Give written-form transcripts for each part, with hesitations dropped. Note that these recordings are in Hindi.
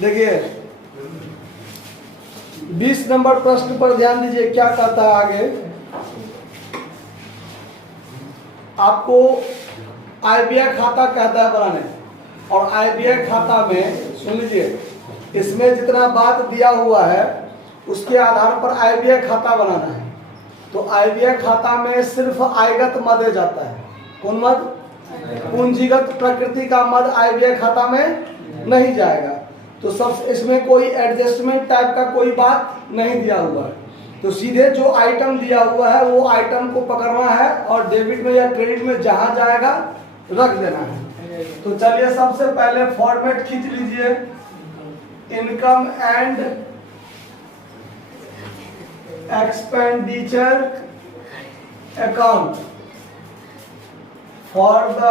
देखिए 20 नंबर प्रश्न पर ध्यान दीजिए, क्या कहता है आगे। आपको आईबीआई खाता कहता है बनाने, और आईबीआई खाता में सुन लीजिए, इसमें जितना बात दिया हुआ है उसके आधार पर आईबीआई खाता बनाना है। तो आईबीआई खाता में सिर्फ आयगत मद जाता है। कौन मद? पूंजीगत प्रकृति का मद आईबीआई खाता में नहीं जाएगा। तो सब इसमें कोई एडजस्टमेंट टाइप का कोई बात नहीं दिया हुआ है। तो सीधे जो आइटम दिया हुआ है वो आइटम को पकड़ना है और डेबिट में या क्रेडिट में जहां जाएगा रख देना है। तो चलिए सबसे पहले फॉर्मेट खींच लीजिए, income and expenditure account for the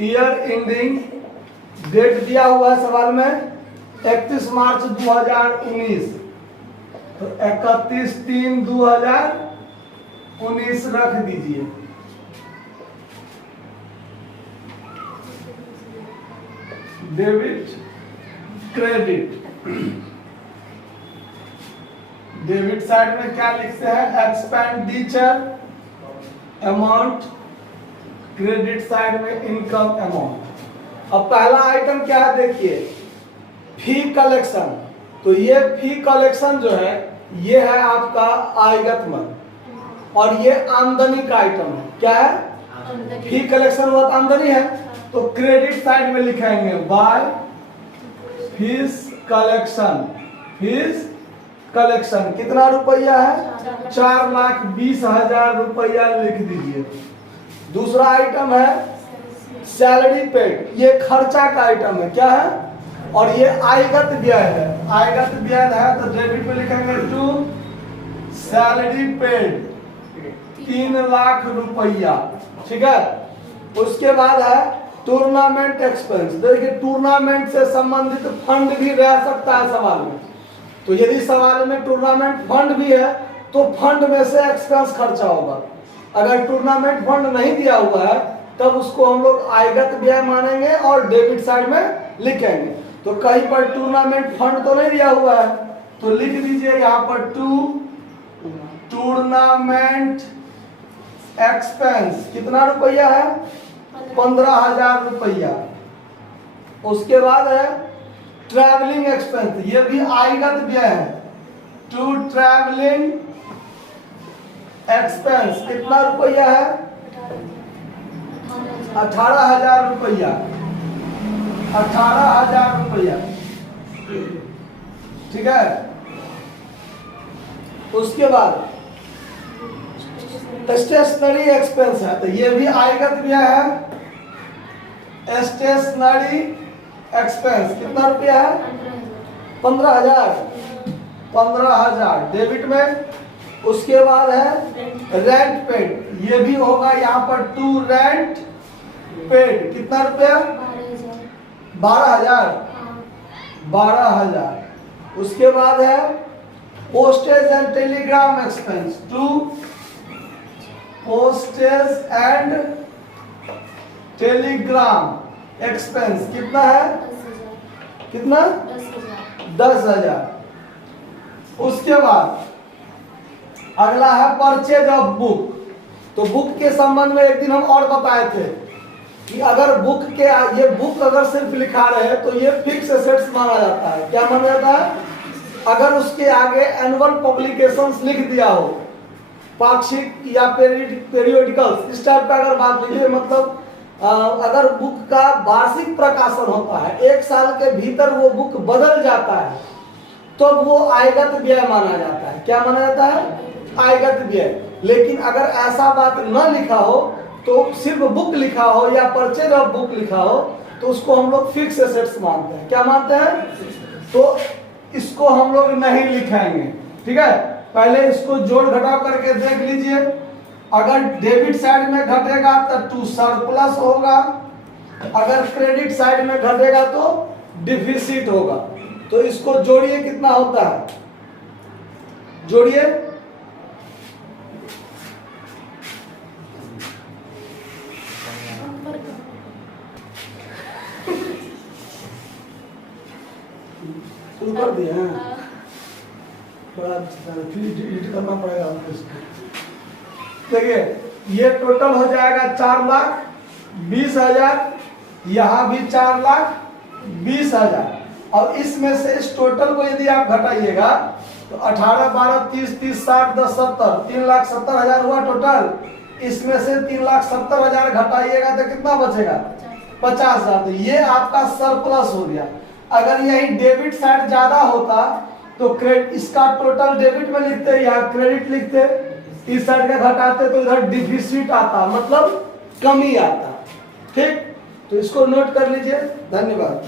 year ending. Date दिया हुआ है सवाल में 31 मार्च 2019, तो 31/3/2019 रख दीजिए। डेबिट क्रेडिट, डेबिट साइड में क्या लिखते हैं? एक्सपेंडिचर अमाउंट, क्रेडिट साइड में इनकम अमाउंट। अब पहला आइटम क्या है देखिए, फी कलेक्शन। तो ये फी कलेक्शन जो है ये है आपका आयगत मद, और ये आमदनी का आइटम है। क्या है? फी कलेक्शन वो आमदनी है। तो क्रेडिट साइड में लिखेंगे by fees collection. Fees collection कितना रुपया है? 4,20,000 रुपया लिख दीजिए। दूसरा आइटम है सैलरी पेड, ये खर्चा का आइटम है। क्या है? और ये आयगत व्यय है। आयगत व्यय है तो डेबिट में लिखेंगे टू सैलरी पेड 3 लाख रुपया। ठीक है। उसके बाद है टूर्नामेंट एक्सपेंस। देखिए टूर्नामेंट से संबंधित फंड भी रह सकता है सवाल में। तो यदि सवाल में टूर्नामेंट फंड भी है तो फंड में से एक्सपेंस खर्चा होगा। अगर टूर्नामेंट फंड नहीं दिया हुआ है तब उसको हम लोग आयगत व्यय मानेंगे और डेबिट साइड में लिखेंगे। तो कहीं पर टूर्नामेंट फंड तो नहीं दिया हुआ है, तो लिख दीजिए यहाँ पर टूर्नामेंट एक्सपेंस कितना रुपया है? 15,000 रुपया। उसके बाद है ट्रैवलिंग एक्सपेंस, ये भी आयगत व्यय है। टू ट्रैवलिंग एक्सपेंस कितना रुपया है? 18,000 रुपया। 18,000 रुपया। ठीक है। उसके बाद स्टेशनरी एक्सपेंस है, तो ये भी आयगत व्यय है। स्टेशनरी एक्सपेंस कितना रुपया है? 15,000। 15,000 डेबिट में। उसके बाद है रेंट पेड, ये भी होगा यहाँ पर टू रेंट पेड कितना रुपया? 12,000। 12,000। उसके बाद है postage and telegram expense, to postage and telegram expense कितना है? कितना? 10,000। उसके बाद अगला है परचेज ऑफ बुक। तो बुक के संबंध में एक दिन हम और बताए थे कि अगर बुक के ये बुक अगर सिर्फ लिखा रहे तो ये फिक्स एसेट्स माना जाता है। क्या माना जाता है? अगर उसके आगे एनुअल पब्लिकेशंस लिख दिया हो, पाक्षिक या पेरियोडिकल्स, इस टाइप का अगर बात लीजिए, मतलब अगर बुक का वार्षिक प्रकाशन होता है, 1 साल के भीतर वो बुक बदल जाता है, तो वो आयगत व्यय माना जाता है। क्या माना जाता है? आयगत व्यय। लेकिन अगर ऐसा बात न लिखा हो, तो सिर्फ बुक लिखा हो या परचेज ऑफ बुक लिखा हो, तो उसको हम लोग फिक्स एसेट्स मानते हैं। क्या मानते हैं? तो इसको हम लोग नहीं लिखेंगे। ठीक है। पहले इसको जोड़ घटाव करके देख लीजिए। अगर डेबिट साइड में घटेगा तो टू सरप्लस होगा, अगर क्रेडिट साइड में घटेगा तो डिफिसिट होगा। तो इसको जोड़िए, कितना होता है? जोड़िए। शुरू कर दिए हैं? बड़ा फिर एडिट करना पड़ेगा आपको इसको। देखिए ये टोटल हो जाएगा 4,20,000, यहाँ भी 4,20,000, और इसमें से इस टोटल को यदि आप घटाइएगा तो 18, 12, 30, 30, 60, 10, 70, 3,70,000 हुआ टोटल। इसमें से 3,70,000 घटाइएगा तो कितना बचेगा? 50,000। तो ये आपका सरप्लस हो गया। अगर यही डेबिट साइड ज्यादा होता तो क्रेडिट, इसका टोटल डेबिट में लिखते, यहाँ क्रेडिट लिखते, इस साइड का घटाते तो इधर डिफिसिट आता, मतलब कमी आता। ठीक, तो इसको नोट कर लीजिए। धन्यवाद।